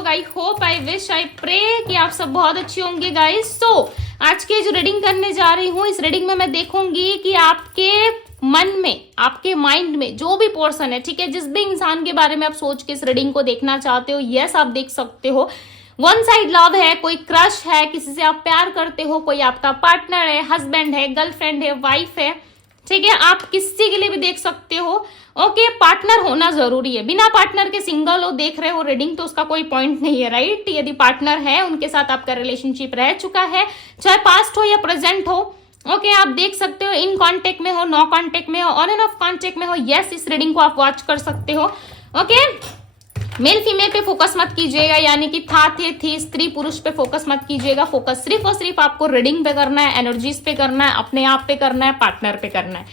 लोग। I hope, I wish, I pray कि आप सब बहुत अच्छे होंगे गाइस। तो आज के जो रीडिंग करने जा रही हूँ, इस रीडिंग में मैं देखूंगी कि आपके मन में, आपके माइंड में जो भी पोर्शन है, ठीक है, जिस भी इंसान के बारे में आप सोच के इस रीडिंग को देखना चाहते हो, यस आप देख सकते हो। वन साइड लव है, कोई क्रश है, किसी से आप प्यार करते हो, कोई आपका पार्टनर है, हस्बैंड है, गर्लफ्रेंड है, वाइफ है, ठीक है, आप किसी के लिए भी देख सकते हो। ओके, पार्टनर होना जरूरी है। बिना पार्टनर के सिंगल हो देख रहे हो रीडिंग तो उसका कोई पॉइंट नहीं है, राइट। यदि पार्टनर है, उनके साथ आपका रिलेशनशिप रह चुका है, चाहे पास्ट हो या प्रेजेंट हो, ओके, आप देख सकते हो। इन कांटेक्ट में हो, नो कांटेक्ट में हो, ऑन एंड ऑफ कांटेक्ट में हो, यस इस रीडिंग को आप वॉच कर सकते हो। ओके, मेल फीमेल पे फोकस मत कीजिएगा, यानी कि था, थे, थी, स्त्री पुरुष पे फोकस मत कीजिएगा। फोकस सिर्फ और सिर्फ आपको रीडिंग पे करना है, एनर्जीज पे करना है, अपने आप पे करना है, पार्टनर पे करना है,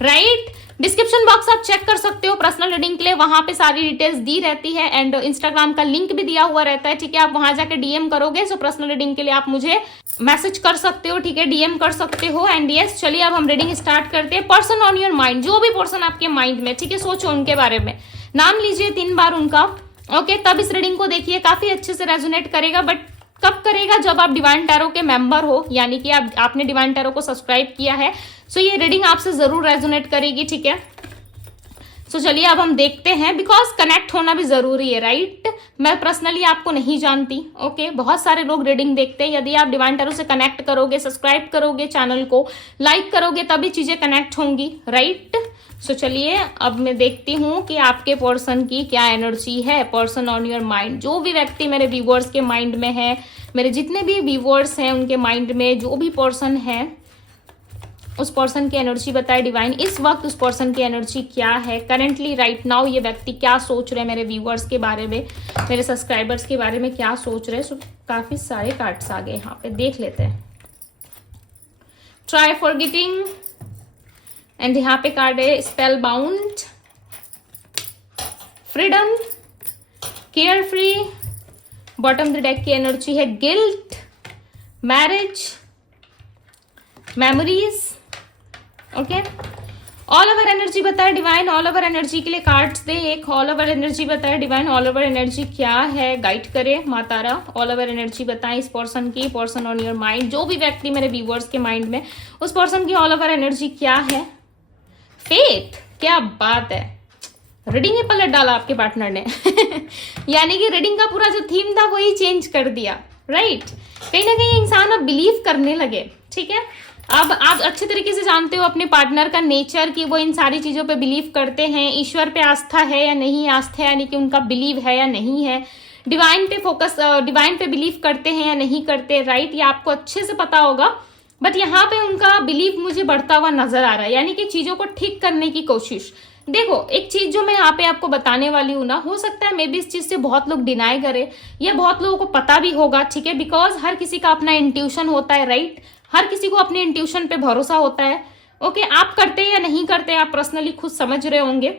राइट। डिस्क्रिप्शन बॉक्स आप चेक कर सकते हो पर्सनल रीडिंग के लिए, वहां पे सारी डिटेल्स दी रहती है एंड इंस्टाग्राम का लिंक भी दिया हुआ रहता है, ठीक है। आप वहां जाके डीएम करोगे, सो पर्सनल रीडिंग के लिए आप मुझे मैसेज कर सकते हो, ठीक है, डीएम कर सकते हो। एंड यस, चलिए अब हम रीडिंग स्टार्ट करते हैं। पर्सन ऑन योर माइंड, जो भी पर्सन आपके माइंड में, ठीक है, सोचो उनके बारे में, नाम लीजिए 3 बार उनका। ओके, तब इस रीडिंग को देखिए, काफी अच्छे से रेजोनेट करेगा। बट कब करेगा? जब आप डिवाइन टैरो के मेंबर हो, यानी कि आपने डिवाइन टैरो को सब्सक्राइब किया है, सो ये रीडिंग आपसे जरूर रेजोनेट करेगी, ठीक है। सो चलिए अब हम देखते हैं, बिकॉज कनेक्ट होना भी जरूरी है, राइट। मैं पर्सनली आपको नहीं जानती, ओके, बहुत सारे लोग रीडिंग देखते हैं। यदि आप डिवाइन टैरो से कनेक्ट करोगे, सब्सक्राइब करोगे, चैनल को लाइक करोगे, तभी चीजें कनेक्ट होंगी, राइट। सो चलिए अब मैं देखती हूँ कि आपके पर्सन की क्या एनर्जी है। पर्सन ऑन योर माइंड, जो भी व्यक्ति मेरे व्यूवर्स के माइंड में है, मेरे जितने भी व्यूवर्स हैं उनके माइंड में जो भी पर्सन है, उस पर्सन की एनर्जी बताए डिवाइन। इस वक्त उस पर्सन की एनर्जी क्या है करेंटली, राइट नाउ, ये व्यक्ति क्या सोच रहे हैं मेरे व्यूवर्स के बारे में, मेरे सब्सक्राइबर्स के बारे में क्या सोच रहे हैं। सो काफी सारे कार्ड्स आ गए यहाँ पे, देख लेते हैं। ट्राई फॉरगेटिंग, एंड यहाँ पे कार्ड है spell bound, freedom, care free. Bottom the deck की एनर्जी है guilt, marriage, memories. Okay, all over energy बताए डिवाइन। ऑल ओवर एनर्जी के लिए कार्ड्स दे एक। ऑल ओवर एनर्जी बताए डिवाइन, ऑल ओवर एनर्जी क्या है, गाइड करे मातारा। ऑल ओवर एनर्जी बताएं इस पर्सन की, पर्सन ऑन योर माइंड, जो भी व्यक्ति मेरे व्यूवर्स के माइंड में, उस पर्सन की ऑल ओवर एनर्जी क्या है। फेथ, क्या बात है, रीडिंग ही पलट डाला आपके पार्टनर ने यानी कि रीडिंग का पूरा जो थीम था वही चेंज कर दिया, राइट। कहीं ना कहीं इंसान अब बिलीव करने लगे, ठीक है। अब आप अच्छे तरीके से जानते हो अपने पार्टनर का नेचर, कि वो इन सारी चीजों पे बिलीव करते हैं। ईश्वर पे आस्था है या नहीं आस्था, यानी कि उनका बिलीव है या नहीं है। डिवाइन पे फोकस, डिवाइन पे बिलीव करते हैं या नहीं करते, राइट, ये आपको अच्छे से पता होगा। बट यहाँ पे उनका बिलीव मुझे बढ़ता हुआ नजर आ रहा है, यानी कि चीजों को ठीक करने की कोशिश। देखो, एक चीज जो मैं यहाँ पे आपको बताने वाली हूँ ना, हो सकता है मे बी इस चीज से बहुत लोग डिनाई करे, या बहुत लोगों को पता भी होगा, ठीक है, बिकॉज हर किसी का अपना इंट्यूशन होता है, राइट। हर किसी को अपने इंट्यूशन पे भरोसा होता है। ओके, आप करते हैं या नहीं करते, आप पर्सनली खुद समझ रहे होंगे।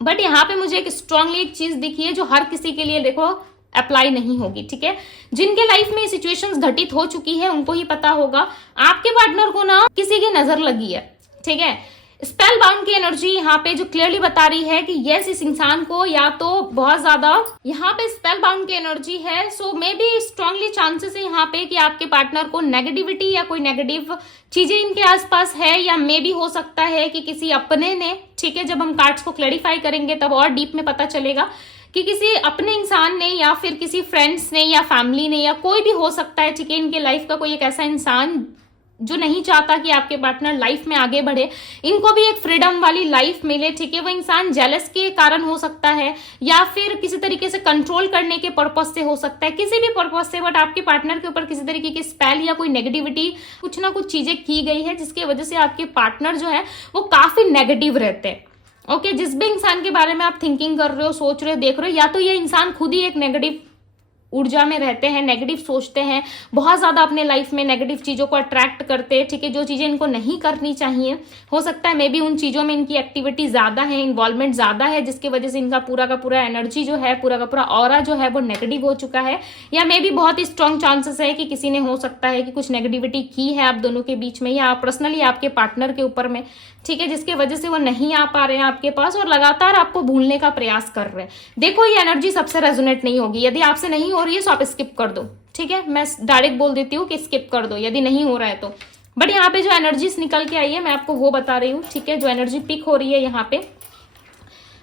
बट यहाँ पे मुझे एक स्ट्रांगली एक चीज दिखी है जो हर किसी के लिए देखो अप्लाई नहीं होगी, ठीक है। जिनके लाइफ में सिचुएशंस घटित हो चुकी है उनको ही पता होगा। आपके पार्टनर को ना किसी की नजर लगी है, ठीक है। स्पेल बाउंड की एनर्जी यहाँ पे जो क्लियरली बता रही है कि यस इस इंसान को या तो बहुत ज्यादा, यहाँ पे स्पेल बाउंड की एनर्जी है। सो मे बी स्ट्रांगली चांसेस है यहाँ पे कि आपके पार्टनर को नेगेटिविटी या कोई नेगेटिव चीजें इनके आसपास है, या मे बी हो सकता है कि किसी अपने ने, ठीक है, जब हम कार्ड्स को क्लैरिफाई करेंगे तब और डीप में पता चलेगा कि किसी अपने इंसान ने या फिर किसी फ्रेंड्स ने या फैमिली ने या कोई भी हो सकता है, ठीक है, इनके लाइफ का कोई एक ऐसा इंसान जो नहीं चाहता कि आपके पार्टनर लाइफ में आगे बढ़े, इनको भी एक फ्रीडम वाली लाइफ मिले, ठीक है। वो इंसान जेलस के कारण हो सकता है या फिर किसी तरीके से कंट्रोल करने के पर्पस से हो सकता है, किसी भी पर्पस से। बट आपके पार्टनर के ऊपर किसी तरीके की स्पेल या कोई नेगेटिविटी, कुछ ना कुछ चीजें की गई है जिसकी वजह से आपके पार्टनर जो है वो काफी नेगेटिव रहते हैं। ओके, जिस भी इंसान के बारे में आप थिंकिंग कर रहे हो, सोच रहे हो, देख रहे हो, या तो ये इंसान खुद ही एक नेगेटिव ऊर्जा में रहते हैं, नेगेटिव सोचते हैं, बहुत ज्यादा अपने लाइफ में नेगेटिव चीजों को अट्रैक्ट करते हैं, ठीक है, जो चीजें इनको नहीं करनी चाहिए। हो सकता है मे बी उन चीजों में इनकी एक्टिविटी ज्यादा है, इन्वॉल्वमेंट ज्यादा है, जिसकी वजह से इनका पूरा का पूरा एनर्जी जो है, पूरा का पूरा ऑरा जो है वो नेगेटिव हो चुका है। या मे बी बहुत ही स्ट्रॉन्ग चांसेस है कि किसी ने हो सकता है कि कुछ नेगेटिविटी की है आप दोनों के बीच में, या पर्सनली आपके पार्टनर के ऊपर में, ठीक है, जिसके वजह से वो नहीं आ पा रहे हैं आपके पास और लगातार आपको भूलने का प्रयास कर रहे हैं। देखो ये एनर्जी सबसे रेजोनेट नहीं होगी, यदि आपसे नहीं हो रही है तो आप स्किप कर दो, ठीक है, मैं डायरेक्ट बोल देती हूँ कि स्किप कर दो यदि नहीं हो रहा है तो। बट यहाँ पे जो एनर्जीज निकल के आई है मैं आपको वो बता रही हूँ, ठीक है, जो एनर्जी पिक हो रही है यहाँ पे।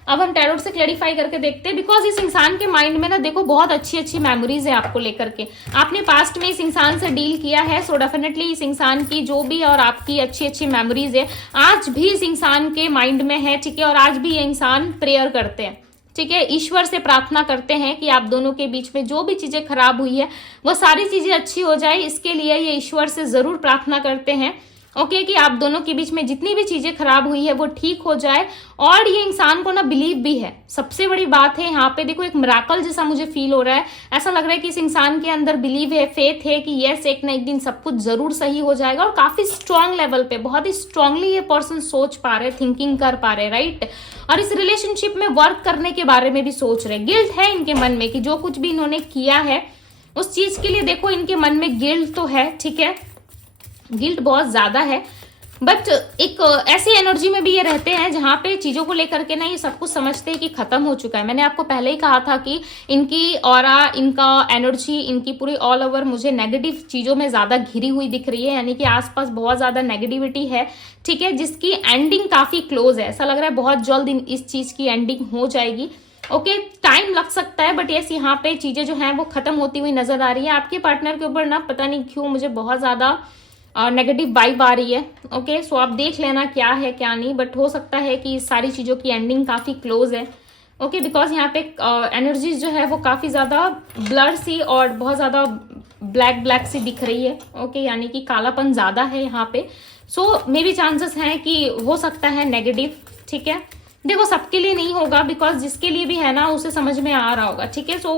अब हम टैरोट से क्लैरिफाई करके देखते हैं, बिकॉज इस इंसान के माइंड में ना देखो बहुत अच्छी अच्छी मेमोरीज है आपको लेकर के, आपने पास्ट में इस इंसान से डील किया है, सो डेफिनेटली इस इंसान की जो भी और आपकी अच्छी अच्छी मेमोरीज है आज भी इस इंसान के माइंड में है, ठीक है, और आज भी ये इंसान प्रेयर करते हैं, ठीक है, ईश्वर से प्रार्थना करते हैं कि आप दोनों के बीच में जो भी चीजें खराब हुई है वो सारी चीजें अच्छी हो जाए, इसके लिए ये ईश्वर से जरूर प्रार्थना करते हैं, ओके, कि आप दोनों के बीच में जितनी भी चीजें खराब हुई है वो ठीक हो जाए। और ये इंसान को ना बिलीव भी है, सबसे बड़ी बात है यहाँ पे, देखो एक मिराकल जैसा मुझे फील हो रहा है, ऐसा लग रहा है कि इस इंसान के अंदर बिलीव है, फेथ है कि यस एक ना एक दिन सब कुछ जरूर सही हो जाएगा। और काफी स्ट्रांग लेवल पे बहुत ही स्ट्रांगली ये पर्सन सोच पा रहे, थिंकिंग कर पा रहे, राइट। और इस रिलेशनशिप में वर्क करने के बारे में भी सोच रहे। गिल्ट है इनके मन में कि जो कुछ भी इन्होंने किया है उस चीज के लिए, देखो इनके मन में गिल्ट तो है, ठीक है, गिल्ट बहुत ज्यादा है, बट एक ऐसी एनर्जी में भी ये रहते हैं जहां पे चीजों को लेकर के ना ये सब कुछ समझते हैं कि खत्म हो चुका है। मैंने आपको पहले ही कहा था कि इनकी ऑरा, इनका एनर्जी, इनकी पूरी ऑल ओवर मुझे नेगेटिव चीजों में ज्यादा घिरी हुई दिख रही है, यानी कि आसपास बहुत ज्यादा नेगेटिविटी है, ठीक है, जिसकी एंडिंग काफी क्लोज है। ऐसा लग रहा है बहुत जल्द इस चीज की एंडिंग हो जाएगी, ओके, टाइम लग सकता है, बट यस यहाँ पे चीजें जो हैं वो खत्म होती हुई नजर आ रही है। आपके पार्टनर के ऊपर ना पता नहीं क्यों मुझे बहुत ज्यादा नेगेटिव वाइब आ रही है, ओके, सो आप देख लेना क्या है क्या नहीं, बट हो सकता है कि सारी चीजों की एंडिंग काफी क्लोज है, ओके, बिकॉज यहाँ पे एनर्जीज जो है वो काफी ज्यादा ब्लर सी और बहुत ज्यादा ब्लैक ब्लैक सी दिख रही है, ओके, यानी कि कालापन ज्यादा है यहाँ पे। सो मे बी चांसेस हैं कि हो सकता है नेगेटिव, ठीक है, देखो सबके लिए नहीं होगा, बिकॉज जिसके लिए भी है ना उसे समझ में आ रहा होगा, ठीक है। सो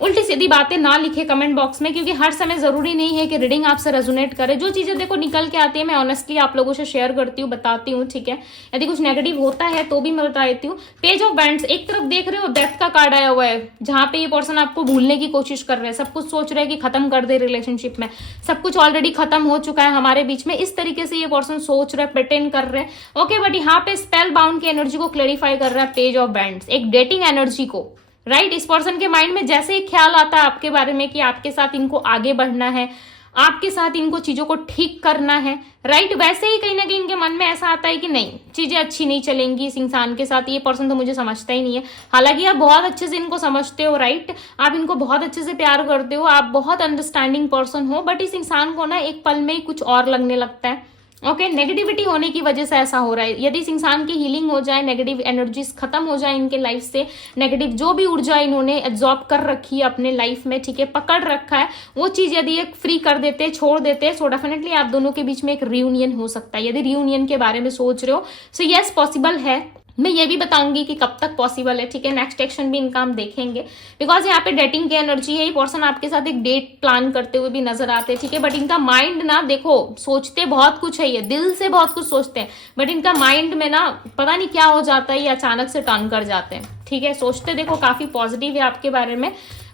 उल्टी सीधी बातें ना लिखे कमेंट बॉक्स में, क्योंकि हर समय जरूरी नहीं है कि रीडिंग आपसे रेजोनेट करे। जो चीजें देखो निकल के आती है मैं ऑनेस्टली आप लोगों से शेयर करती हूँ, बताती हूँ, ठीक है, यदि कुछ नेगेटिव होता है तो भी मैं बता देती हूँ। पेज ऑफ बैंड्स, एक तरफ देख रहे हो डेथ का कार्ड आया हुआ है, जहां पे ये पर्सन आपको भूलने की कोशिश कर रहे हैं, सब कुछ सोच रहे हैं कि खत्म कर दे रिलेशनशिप में, सब कुछ ऑलरेडी खत्म हो चुका है हमारे बीच में, इस तरीके से ये पर्सन सोच रहे, प्रिटेंड कर रहे हैं, ओके, बट यहाँ पे स्पेल बाउंड की एनर्जी को क्लेरिफाई कर रहा है पेज ऑफ बैंड्स, एक डेटिंग एनर्जी को, राइट। इस पर्सन के माइंड में जैसे ही ख्याल आता है आपके बारे में कि आपके साथ इनको आगे बढ़ना है, आपके साथ इनको चीजों को ठीक करना है, राइट, वैसे ही कहीं ना कहीं इनके मन में ऐसा आता है कि नहीं चीजें अच्छी नहीं चलेंगी इस इंसान के साथ, ये पर्सन तो मुझे समझता ही नहीं है। हालांकि आप बहुत अच्छे से इनको समझते हो, राइट, आप इनको बहुत अच्छे से प्यार करते हो, आप बहुत अंडरस्टैंडिंग पर्सन हो, बट इस इंसान को ना एक पल में ही कुछ और लगने लगता है, ओके, नेगेटिविटी होने की वजह से ऐसा हो रहा है। यदि इस इंसान की हीलिंग हो जाए, नेगेटिव एनर्जीज खत्म हो जाए इनके लाइफ से, नेगेटिव जो भी ऊर्जा इन्होंने एब्जॉर्ब कर रखी है अपने लाइफ में, ठीक है, पकड़ रखा है, वो चीज यदि एक फ्री कर देते, छोड़ देते, सो डेफिनेटली आप दोनों के बीच में एक रियूनियन हो सकता है। यदि रियूनियन के बारे में सोच रहे हो सो यस पॉसिबल है, मैं ये भी बताऊंगी कि कब तक पॉसिबल है, ठीक है, नेक्स्ट एक्शन भी इनका हम देखेंगे, बिकॉज यहाँ पे डेटिंग की एनर्जी है, ये पर्सन आपके साथ एक डेट प्लान करते हुए भी नजर आते हैं, ठीक है, बट इनका माइंड ना देखो सोचते बहुत कुछ है, ये दिल से बहुत कुछ सोचते हैं, बट इनका माइंड में ना पता नहीं क्या हो जाता है, ये अचानक से टर्न कर जाते हैं, ठीक है, सोचते देखो काफी पॉजिटिव है आपके बारे में,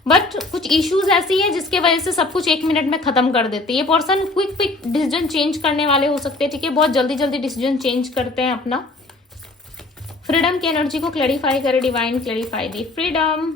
बट कुछ इश्यूज ऐसी है जिसके वजह से सब कुछ 1 मिनट में खत्म कर देते हैं। ये पर्सन क्विक डिसीजन चेंज करने वाले हो सकते हैं, ठीक है, बहुत जल्दी जल्दी डिसीजन चेंज करते हैं अपना। फ्रीडम की एनर्जी को क्लैरिफाई करे divine, clarify the freedom,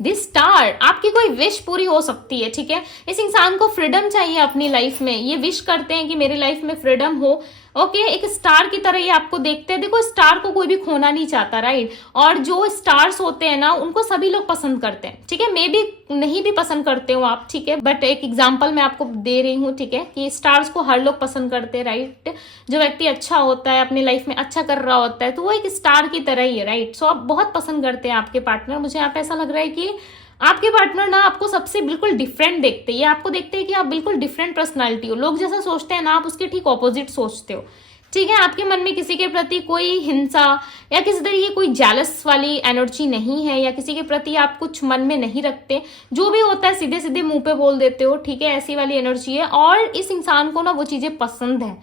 this star, आपकी कोई विश पूरी हो सकती है, ठीक है, इस इंसान को फ्रीडम चाहिए अपनी लाइफ में, ये विश करते हैं कि मेरी लाइफ में फ्रीडम हो, ओके, एक स्टार की तरह ये आपको देखते हैं, देखो स्टार को कोई भी खोना नहीं चाहता, राइट, और जो स्टार्स होते हैं ना उनको सभी लोग पसंद करते हैं, ठीक है, मे बी नहीं भी पसंद करते हो आप, ठीक है, बट एक एग्जांपल मैं आपको दे रही हूँ, ठीक है, कि स्टार्स को हर लोग पसंद करते हैं, राइट, जो व्यक्ति अच्छा होता है अपनी लाइफ में अच्छा कर रहा होता है तो वो एक स्टार की तरह ही है, राइट, सो आप बहुत पसंद करते हैं आपके पार्टनर। मुझे यहाँ पे ऐसा लग रहा है कि आपके पार्टनर ना आपको सबसे बिल्कुल डिफरेंट देखते हैं, ये आपको देखते हैं कि आप बिल्कुल डिफरेंट पर्सनालिटी हो, लोग जैसा सोचते हैं ना आप उसके ठीक ऑपोजिट सोचते हो, ठीक है। आपके मन में किसी के प्रति कोई हिंसा या किसी तरीके की कोई जेलस वाली एनर्जी नहीं है, या किसी के प्रति आप कुछ मन में नहीं रखते, जो भी होता है सीधे सीधे मुंह पे बोल देते हो, ठीक है, ऐसी वाली एनर्जी है। और इस इंसान को ना वो चीजें पसंद है,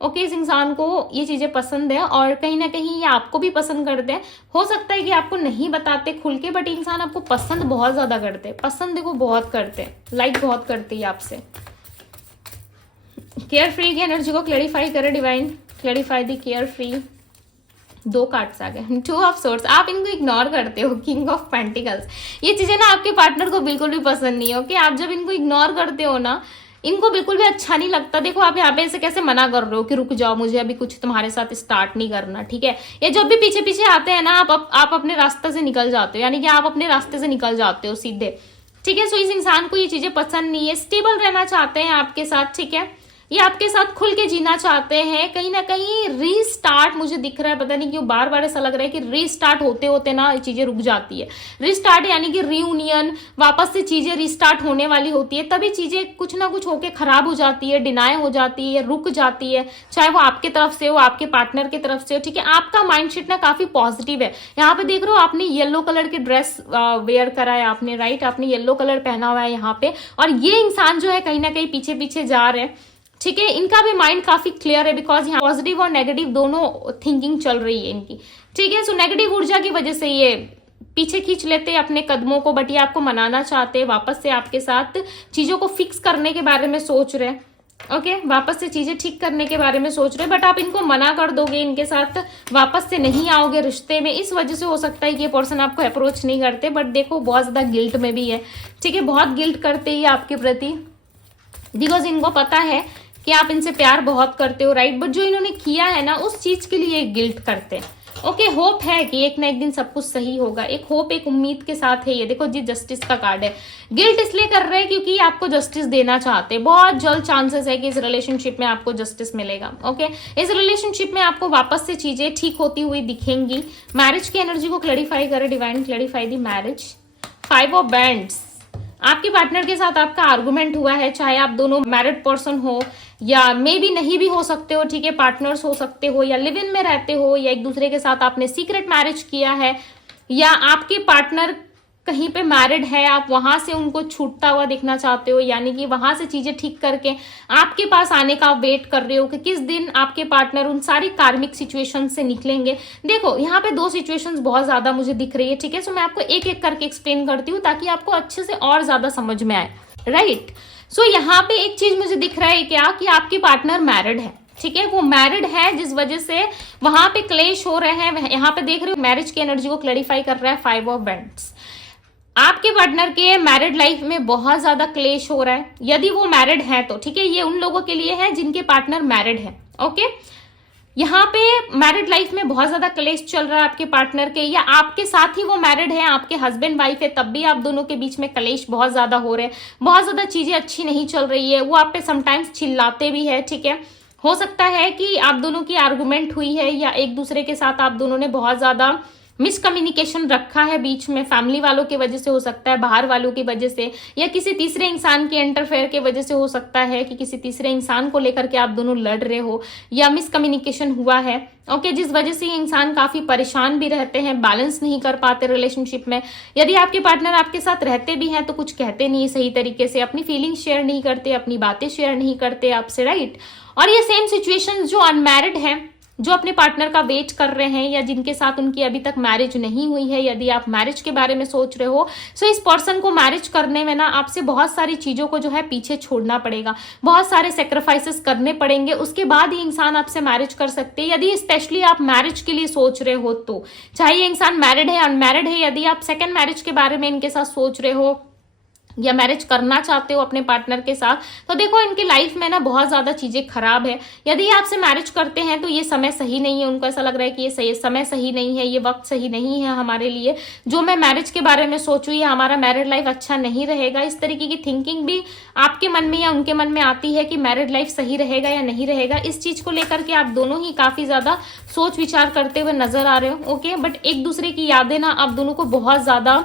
ओके, इस इंसान को ये चीजें पसंद है और कहीं ना कहीं ये आपको भी पसंद करते हैं। हो सकता है कि आपको नहीं बताते खुल के, बट इंसान आपको पसंद बहुत ज्यादा करते हैं, पसंद देखो बहुत करते हैं, लाइक बहुत करते हैं आपसे। केयर फ्री की एनर्जी को क्लैरिफाई करे डिवाइन, क्लैरिफाई दी केयर फ्री। 2 कार्ड्स आ गए, 2 ऑफ सोर्ड्स। आप इनको इग्नोर करते हो, किंग ऑफ पेंटिकल्स। ये चीजें ना आपके पार्टनर को बिल्कुल भी पसंद नहीं है, ओके। आप जब इनको इग्नोर करते हो ना, इनको बिल्कुल भी अच्छा नहीं लगता। देखो आप यहाँ पे ऐसे कैसे मना कर रहे हो कि रुक जाओ, मुझे अभी कुछ तुम्हारे साथ स्टार्ट नहीं करना, ठीक है। या जब भी पीछे पीछे आते हैं ना, आप अपने रास्ते से निकल जाते हो, यानी कि आप अपने रास्ते से निकल जाते हो सीधे, ठीक है। सो इस इंसान को ये चीजें पसंद नहीं है, स्टेबल रहना चाहते हैं आपके साथ, ठीक है। ये आपके साथ खुल के जीना चाहते हैं। कहीं ना कहीं रीस्टार्ट मुझे दिख रहा है, पता नहीं क्यों बार बार ऐसा लग रहा है कि रीस्टार्ट होते होते ना चीजें रुक जाती है। रीस्टार्ट यानी कि रीयूनियन, वापस से चीजें रीस्टार्ट होने वाली होती है, तभी चीजें कुछ ना कुछ होके खराब हो जाती है, डिनाई हो जाती है, रुक जाती है, चाहे वो आपके तरफ से हो, आपके पार्टनर की तरफ से हो, ठीक है। आपका माइंडसेट ना काफी पॉजिटिव है। यहाँ पे देख रहे हो आपने येलो कलर के ड्रेस वेयर करा है आपने, राइट, आपने येलो कलर पहना हुआ है यहाँ पे, और ये इंसान जो है कहीं ना कहीं पीछे पीछे जा रहे हैं, ठीक है। इनका भी माइंड काफी क्लियर है, बिकॉज यहाँ पॉजिटिव और नेगेटिव दोनों थिंकिंग चल रही है इनकी, ठीक है। सो नेगेटिव ऊर्जा की वजह से ये पीछे खींच लेते हैं अपने कदमों को, बट ये आपको मनाना चाहते हैं, वापस से आपके साथ चीजों को फिक्स करने के बारे में सोच रहे हैं, ओके, वापस से चीजें ठीक करने के बारे में सोच रहे हैं, बट आप इनको मना कर दोगे, इनके साथ वापस से नहीं आओगे रिश्ते में। इस वजह से हो सकता है कि ये पर्सन आपको अप्रोच नहीं करते, बट देखो बहुत ज्यादा गिल्ट में भी है, ठीक है, बहुत गिल्ट करते हैं आपके प्रति, बिकॉज इनको पता है कि आप इनसे प्यार बहुत करते हो, राइट, बट जो इन्होंने किया है ना उस चीज के लिए गिल्ट करते हैं, ओके। होप है कि एक ना एक दिन सब कुछ सही होगा, एक होप, एक उम्मीद के साथ है ये। देखो जी जस्टिस का कार्ड है। गिल्ट इसलिए कर रहे हैं क्योंकि आपको जस्टिस देना चाहते हैं। बहुत जल्द चांसेस है कि इस रिलेशनशिप में आपको जस्टिस मिलेगा, ओके। इस रिलेशनशिप में आपको वापस से चीजें ठीक होती हुई दिखेंगी। मैरिज की एनर्जी को क्लैरिफाई करे divine, clarify the marriage. 5 of bands. आपके पार्टनर के साथ आपका आर्गुमेंट हुआ है, चाहे आप दोनों मैरिड पर्सन हो या मे भी नहीं भी हो सकते हो, ठीक है, पार्टनर्स हो सकते हो, या लिव इन में रहते हो, या एक दूसरे के साथ आपने सीक्रेट मैरिज किया है, या आपके पार्टनर कहीं पे मैरिड है, आप वहां से उनको छूटता हुआ देखना चाहते हो, यानी कि वहां से चीजें ठीक करके आपके पास आने का वेट कर रहे हो कि किस दिन आपके पार्टनर उन सारी कार्मिक सिचुएशन से निकलेंगे। देखो यहाँ पे 2 सिचुएशंस बहुत ज्यादा मुझे दिख रही है, ठीक है। सो मैं आपको एक एक करके एक्सप्लेन करती हूँ ताकि आपको अच्छे से और ज्यादा समझ में आए, राइट। सो यहाँ पे एक चीज मुझे दिख रहा है क्या, कि आपके पार्टनर मैरिड है, ठीक है, वो मैरिड है, जिस वजह से वहां पे क्लेश हो रहे हैं। यहाँ पे देख रहे हो मैरिज की एनर्जी को क्लैरिफाई कर रहा है 5 ऑफ बैंड्स। आपके पार्टनर के मैरिड लाइफ में बहुत ज्यादा क्लेश हो रहा है, यदि वो मैरिड है तो, ठीक है। ये उन लोगों के लिए है जिनके पार्टनर मैरिड है, ओके। यहाँ पे मैरिड लाइफ में बहुत ज्यादा क्लेश चल रहा है आपके पार्टनर के, या आपके साथ ही वो मैरिड है, आपके हस्बैंड वाइफ है, तब भी आप दोनों के बीच में क्लेश बहुत ज्यादा हो रहे हैं, बहुत ज्यादा चीजें अच्छी नहीं चल रही है, वो आप पे समटाइम्स चिल्लाते भी है, ठीक है। हो सकता है कि आप दोनों की आर्गुमेंट हुई है, या एक दूसरे के साथ आप दोनों ने बहुत ज्यादा मिसकम्युनिकेशन रखा है बीच में, फैमिली वालों की वजह से हो सकता है, बाहर वालों की वजह से, या किसी तीसरे इंसान के इंटरफेयर की वजह से हो सकता है कि किसी तीसरे इंसान को लेकर के आप दोनों लड़ रहे हो, या मिसकम्युनिकेशन हुआ है, ओके, जिस वजह से ये इंसान काफी परेशान भी रहते हैं, बैलेंस नहीं कर पाते रिलेशनशिप में। यदि आपके पार्टनर आपके साथ रहते भी हैं तो कुछ कहते नहीं सही तरीके से, अपनी फीलिंग्स शेयर नहीं करते, अपनी बातें शेयर नहीं करते आपसे, राइट। और ये सेम सिचुएशन जो अनमैरिड है, जो अपने पार्टनर का वेट कर रहे हैं, या जिनके साथ उनकी अभी तक मैरिज नहीं हुई है, यदि आप मैरिज के बारे में सोच रहे हो, सो इस पर्सन को मैरिज करने में ना आपसे बहुत सारी चीजों को जो है पीछे छोड़ना पड़ेगा, बहुत सारे सेक्रीफाइसेस करने पड़ेंगे, उसके बाद ही इंसान आपसे मैरिज कर सकते हैं। यदि स्पेशली आप मैरिज के लिए सोच रहे हो तो, चाहे ये इंसान मैरिड है अनमैरिड है, यदि आप सेकेंड मैरिज के बारे में इनके साथ सोच रहे हो या मैरिज करना चाहते हो अपने पार्टनर के साथ, तो देखो इनकी लाइफ में ना बहुत ज्यादा चीजें खराब है। यदि आपसे मैरिज करते हैं तो ये समय सही नहीं है, उनको ऐसा लग रहा है कि ये समय सही नहीं है, ये वक्त सही नहीं है हमारे लिए, जो मैं मैरिज के बारे में सोचूं ये हमारा मैरिड लाइफ अच्छा नहीं रहेगा। इस तरीके की थिंकिंग भी आपके मन में या उनके मन में आती है कि मैरिड लाइफ सही रहेगा या नहीं रहेगा। इस चीज को लेकर के आप दोनों ही काफी ज्यादा सोच विचार करते हुए नजर आ रहे हो, ओके। बट एक दूसरे की यादें ना आप दोनों को बहुत ज्यादा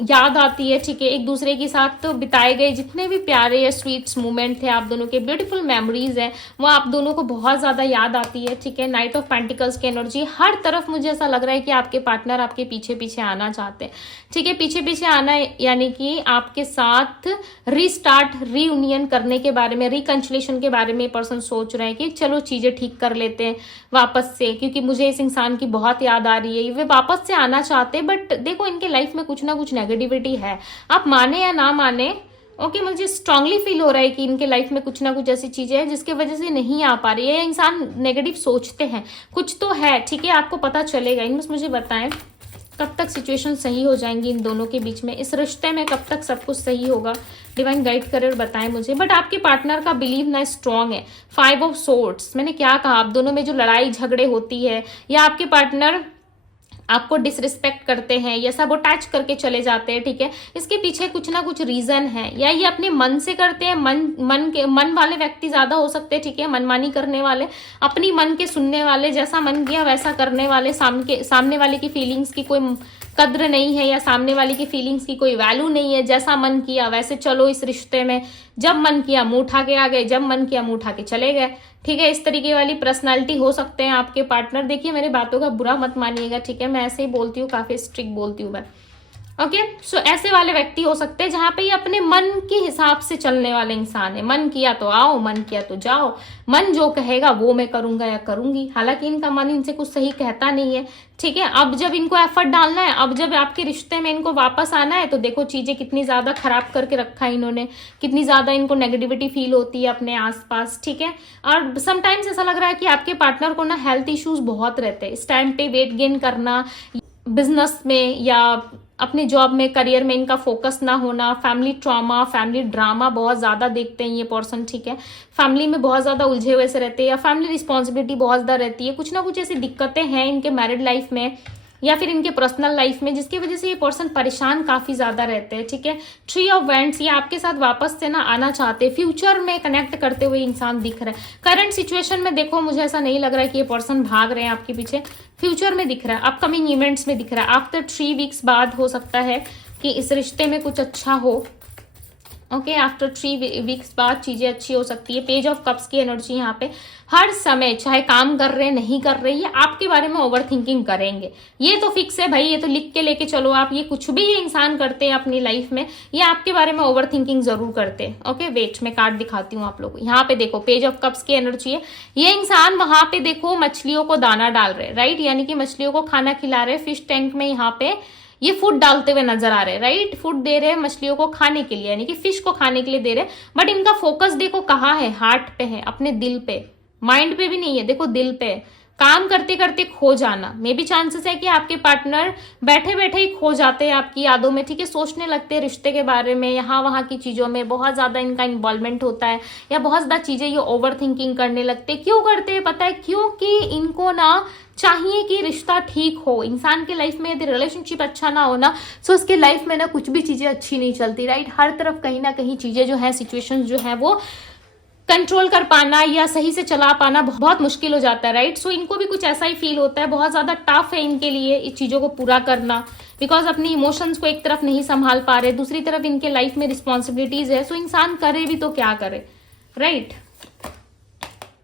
याद आती है, ठीक है, एक दूसरे के साथ तो बिताए गए जितने भी प्यारे या स्वीट्स मोमेंट थे आप दोनों के, ब्यूटीफुल मेमोरीज हैं, वो आप दोनों को बहुत ज़्यादा याद आती है, ठीक है। नाइट ऑफ पेंटिकल्स की एनर्जी, हर तरफ मुझे ऐसा लग रहा है कि आपके पार्टनर आपके पीछे पीछे आना चाहते हैं, ठीक है। पीछे पीछे आना यानी कि आपके साथ रीस्टार्ट, रीयूनियन करने के बारे में, रिकंसिलेशन के बारे में पर्सन सोच रहे हैं कि चलो चीज़ें ठीक कर लेते हैं वापस से, क्योंकि मुझे इस इंसान की बहुत याद आ रही है, वे वापस से आना चाहते हैं। बट देखो इनके लाइफ में कुछ ना कुछ नेगेटिविटी है, आप माने या ना माने, ओके, मुझे स्ट्रांगली फील हो रहा है कि इनके लाइफ में कुछ ना कुछ ऐसी चीजें हैं जिसकी वजह से नहीं आ पा रही है। इंसान नेगेटिव सोचते हैं, कुछ तो है, ठीक है, आपको पता चलेगा। बस मुझे बताएं कब तक सिचुएशन सही हो जाएंगी इन दोनों के बीच में, इस रिश्ते में कब तक सब कुछ सही होगा, डिवाइन गाइड करे और बताएं मुझे। बट आपके पार्टनर का बिलीव ना स्ट्रांग है। 5 ऑफ सोर्ड्स, मैंने क्या कहा, आप दोनों में जो लड़ाई झगड़े होती है, या आपके पार्टनर आपको डिसरिस्पेक्ट करते हैं या सब अटैच करके चले जाते हैं, ठीक है, इसके पीछे कुछ ना कुछ रीजन है, या ये अपने मन से करते हैं, मन वाले व्यक्ति ज्यादा हो सकते हैं, ठीक है, मनमानी करने वाले, अपनी मन के सुनने वाले, जैसा मन किया वैसा करने वाले, सामने वाले की फीलिंग्स की कोई कद्र नहीं है, या सामने वाले की फीलिंग्स की कोई वैल्यू नहीं है, जैसा मन किया वैसे चलो इस रिश्ते में, जब मन किया मुंह उठा के आ गए, जब मन किया मुंह उठा के चले गए, ठीक है। इस तरीके वाली पर्सनालिटी हो सकते हैं आपके पार्टनर। देखिए मेरे बातों का बुरा मत मानिएगा, ठीक है, मैं ऐसे ही बोलती हूँ, काफी स्ट्रिक्ट बोलती हूँ मैं, ओके। सो ऐसे वाले व्यक्ति हो सकते हैं जहां पे ये अपने मन के हिसाब से चलने वाले इंसान है, मन किया तो आओ, मन किया तो जाओ, मन जो कहेगा वो मैं करूंगा या करूंगी। हालांकि इनका मन इनसे कुछ सही कहता नहीं है, ठीक है। अब जब इनको एफर्ट डालना है, अब जब आपके रिश्ते में इनको वापस आना है, तो देखो चीजें कितनी ज्यादा खराब करके रखा है इन्होंने, कितनी ज्यादा इनको नेगेटिविटी फील होती है अपने आसपास, ठीक है। और समटाइम्स ऐसा लग रहा है कि आपके पार्टनर को ना हेल्थ इश्यूज बहुत रहते हैं इस टाइम पे, वेट गेन करना, बिजनेस में या अपने जॉब में, करियर में इनका फोकस ना होना, फैमिली ट्रॉमा, फैमिली ड्रामा बहुत ज्यादा देखते हैं ये पर्सन, ठीक है। फैमिली में बहुत ज्यादा उलझे हुए से रहते हैं, या फैमिली रिस्पॉन्सिबिलिटी बहुत ज्यादा रहती है, कुछ ना कुछ ऐसी दिक्कतें हैं इनके मैरिड लाइफ में या फिर इनके पर्सनल लाइफ में, जिसकी वजह से ये पर्सन परेशान काफी ज्यादा रहते हैं, ठीक है। 3 ऑफ वैंड्स, ये आपके साथ वापस से ना आना चाहते हैं, फ्यूचर में कनेक्ट करते हुए इंसान दिख रहा है। करंट सिचुएशन में देखो मुझे ऐसा नहीं लग रहा है कि ये पर्सन भाग रहे हैं आपके पीछे, फ्यूचर में दिख रहा है, अपकमिंग इवेंट्स में दिख रहा है। आफ्टर 3 वीक्स बाद हो सकता है कि इस रिश्ते में कुछ अच्छा हो, ओके। आफ्टर 3 वीक्स बाद चीजें अच्छी हो सकती है। पेज ऑफ कप्स की एनर्जी यहाँ पे, हर समय चाहे काम कर रहे हैं नहीं कर रहे, ये आपके बारे में ओवर थिंकिंग करेंगे, ये तो फिक्स है भाई, ये तो लिख के लेके चलो आप, ये कुछ भी ये इंसान करते हैं अपनी लाइफ में, ये आपके बारे में ओवर थिंकिंग जरूर करते हैं, ओके। वेट मैं कार्ड दिखाती हूँ आप लोगों को। यहाँ पे देखो पेज ऑफ कप्स की एनर्जी है, ये इंसान वहां पे देखो मछलियों को दाना डाल रहे, राइट, यानी कि मछलियों को खाना खिला रहे, फिश टैंक में यहाँ पे ये फूड डालते हुए नजर आ रहे हैं, राइट, फूड दे रहे हैं मछलियों को खाने के लिए, यानी कि फिश को खाने के लिए दे रहे हैं। बट इनका फोकस देखो कहाँ है, हार्ट पे है, अपने दिल पे, माइंड पे भी नहीं है, देखो दिल पे। काम करते करते खो जाना, मे भी चांसेस है कि आपके पार्टनर बैठे बैठे ही खो जाते हैं आपकी यादों में, ठीक है, सोचने लगते हैं रिश्ते के बारे में, यहाँ वहाँ की चीजों में बहुत ज्यादा इनका इन्वॉल्वमेंट होता है, या बहुत ज्यादा चीजें ये ओवर थिंकिंग करने लगते हैं। क्यों करते हैं पता है, क्योंकि इनको ना चाहिए कि रिश्ता ठीक हो। इंसान के लाइफ में यदि रिलेशनशिप अच्छा ना हो ना, तो उसके लाइफ में ना कुछ भी चीजें अच्छी नहीं चलती, राइट। हर तरफ कहीं ना कहीं चीजें जो है, सिचुएशंस जो है वो कंट्रोल कर पाना या सही से चला पाना बहुत मुश्किल हो जाता है, राइट। सो इनको भी कुछ ऐसा ही फील होता है, बहुत ज्यादा टफ है इनके लिए इस चीजों को पूरा करना, बिकॉज अपनी इमोशंस को एक तरफ नहीं संभाल पा रहे, दूसरी तरफ इनके लाइफ में रिस्पॉन्सिबिलिटीज है। सो इंसान करे भी तो क्या करे, राइट।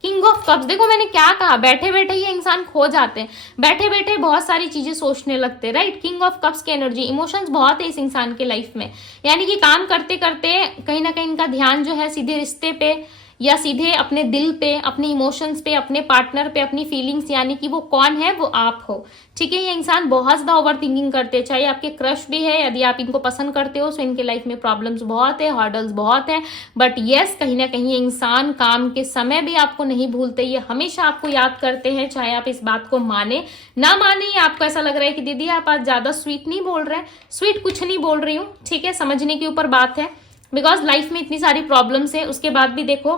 किंग ऑफ कप्स, देखो मैंने क्या कहा, बैठे बैठे ये इंसान खो जाते हैं, बैठे बैठे बहुत सारी चीजें सोचने लगते हैं, राइट। किंग ऑफ कप्स की एनर्जी, इमोशंस बहुत है इस इंसान के लाइफ में, यानी कि काम करते करते कहीं ना कहीं इनका ध्यान जो है सीधे रिश्ते पे या सीधे अपने दिल पे, अपने इमोशंस पे, अपने पार्टनर पे, अपनी फीलिंग्स, यानी कि वो कौन है, वो आप हो, ठीक है। ये इंसान बहुत ज्यादा ओवर थिंकिंग करते हैं, चाहे आपके क्रश भी है, यदि आप इनको पसंद करते हो, तो इनके लाइफ में प्रॉब्लम्स बहुत है, हर्डल्स बहुत है। बट यस, कहीं ना कहीं ये इंसान काम के समय भी आपको नहीं भूलते, ये हमेशा आपको याद करते हैं, चाहे आप इस बात को माने ना माने। आपको ऐसा लग रहा है कि दीदी आप आज ज्यादा स्वीट नहीं बोल रहे हैं, स्वीट कुछ नहीं बोल रही हूँ, ठीक है, समझने के ऊपर बात है, बिकॉज लाइफ में इतनी सारी प्रॉब्लम्स है, उसके बाद भी देखो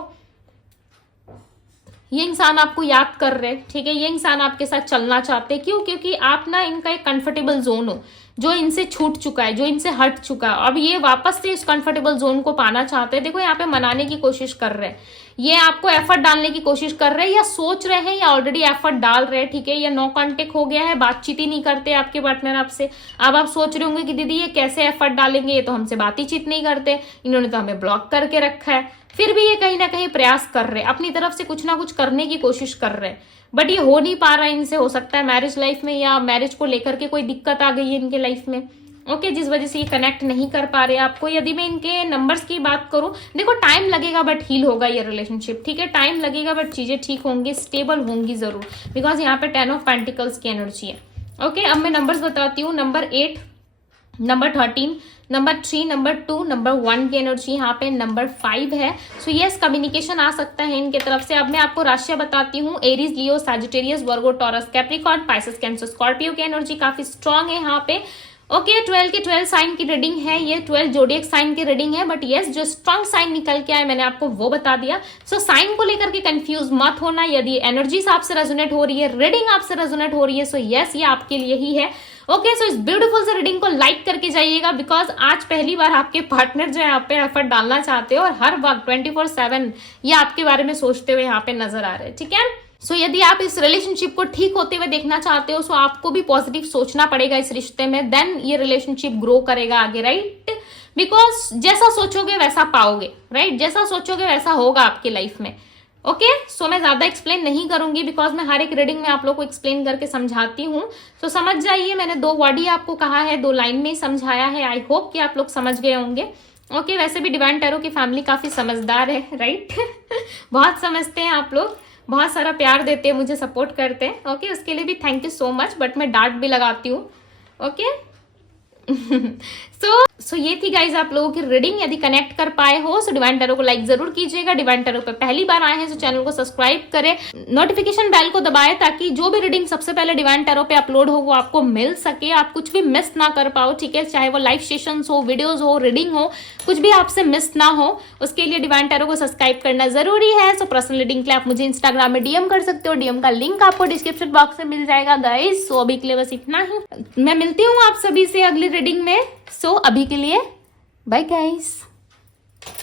ये इंसान आपको याद कर रहे, ठीक है, ये इंसान आपके साथ चलना चाहते हैं। क्यों? क्योंकि आप ना इनका एक कंफर्टेबल जोन हो, जो इनसे छूट चुका है, जो इनसे हट चुका है। अब ये वापस से इस कंफर्टेबल जोन को पाना चाहते हैं। देखो यहाँ पे मनाने की कोशिश कर रहे हैं, ये आपको एफर्ट डालने की कोशिश कर रहे हैं, या सोच रहे हैं, या ऑलरेडी एफर्ट डाल रहे हैं, ठीक है। या नो कांटेक्ट हो गया है, बातचीत ही नहीं करते आपके पार्टनर आपसे। अब आप सोच रहे होंगे कि दीदी ये कैसे एफर्ट डालेंगे, ये तो हमसे बातचीत नहीं करते, इन्होंने तो हमें ब्लॉक करके रखा है। फिर भी ये कहीं ना कहीं प्रयास कर रहे हैं, अपनी तरफ से कुछ ना कुछ करने की कोशिश कर रहे हैं, बट ये हो नहीं पा रहा है इनसे। हो सकता है मैरिज लाइफ में या मैरिज को लेकर के कोई दिक्कत आ गई है इनके लाइफ में, ओके, जिस वजह से ये कनेक्ट नहीं कर पा रहे आपको। यदि मैं इनके नंबर्स की बात करूं, देखो टाइम लगेगा बट हील होगा ये रिलेशनशिप, ठीक है। टाइम लगेगा बट चीजें ठीक होंगी, स्टेबल होंगी जरूर, बिकॉज यहाँ पे 10 ऑफ पेंटिकल्स की एनर्जी है, ओके। अब मैं नंबर्स बताती हूँ। Number 8, number 13, number 3, number 2, number 1 की एनर्जी यहाँ पे नंबर 5 है। सो यस, कम्युनिकेशन आ सकता है इनके तरफ से। अब मैं आपको राशियां बताती हूँ। Aries, Leo, Sagittarius, Virgo, Taurus, Capricorn, Pisces, Cancer, Scorpio की एनर्जी काफी स्ट्रांग है यहाँ पे, ओके। 12 के 12 साइन की रीडिंग है ये, 12 जोडियक साइन की रीडिंग है, बट यस जो स्ट्रांग साइन निकल के आए मैंने आपको वो बता दिया। सो साइन को लेकर के कंफ्यूज मत होना। यदि एनर्जीज आपसे रेजोनेट हो रही है, रीडिंग आपसे रेजोनेट हो रही है, सो यस ये आपके लिए ही है, ओके। सो इस ब्यूटीफुल से रीडिंग को लाइक करके जाइएगा, बिकॉज आज पहली बार आपके पार्टनर जो है यहाँ पे एफर्ट डालना चाहते हो, और हर वक्त 24/7 ये आपके बारे में सोचते हुए यहाँ पे नजर आ रहे हैं, ठीक है। सो यदि आप इस रिलेशनशिप को ठीक होते हुए देखना चाहते हो, सो आपको भी पॉजिटिव सोचना पड़ेगा इस रिश्ते में, देन ये रिलेशनशिप ग्रो करेगा आगे, राइट। बिकॉज जैसा सोचोगे वैसा पाओगे, राइट, जैसा सोचोगे वैसा होगा आपकी लाइफ में, ओके। सो मैं ज्यादा एक्सप्लेन नहीं करूंगी, बिकॉज मैं हर एक रीडिंग में आप लोग को एक्सप्लेन करके समझाती हूँ। सो समझ जाइए, मैंने 2 वर्ड ही आपको कहा है, 2 लाइन में ही समझाया है। आई होप कि आप लोग समझ गए होंगे, ओके। वैसे भी डिवाइन टैरो की फैमिली काफी समझदार है, राइट। बहुत समझते हैं आप लोग, बहुत सारा प्यार देते हैं, मुझे सपोर्ट करते हैं, ओके। उसके लिए भी thank you so much, but मैं डांट भी लगाती हूँ, ओके। सो ये थी गाइज आप लोगों की रीडिंग। यदि कनेक्ट कर पाए हो सो डिवाइन टैरो को लाइक जरूर कीजिएगा। डिवाइन टैरो पे पहली बार आए हैं तो चैनल को सब्सक्राइब करें, नोटिफिकेशन बेल को दबाएं, ताकि जो भी रीडिंग सबसे पहले डिवाइन टैरो पे अपलोड हो वो आपको मिल सके, आप कुछ भी मिस ना कर पाओ, ठीक है। चाहे वो लाइव सेशंस हो, वीडियोज हो, रीडिंग हो, कुछ भी आपसे मिस ना हो, उसके लिए डिवाइन टैरो को सब्सक्राइब करना जरूरी है। सो पर्सनल रीडिंग के लिए आप मुझे इंस्टाग्राम में डीएम कर सकते हो, डीएम का लिंक आपको डिस्क्रिप्शन बॉक्स में मिल जाएगा गाइज। सो अभी के लिए बस इतना ही, मैं मिलती हूँ आप सभी से अगली रीडिंग में। सो अभी के लिए बाय गाइस।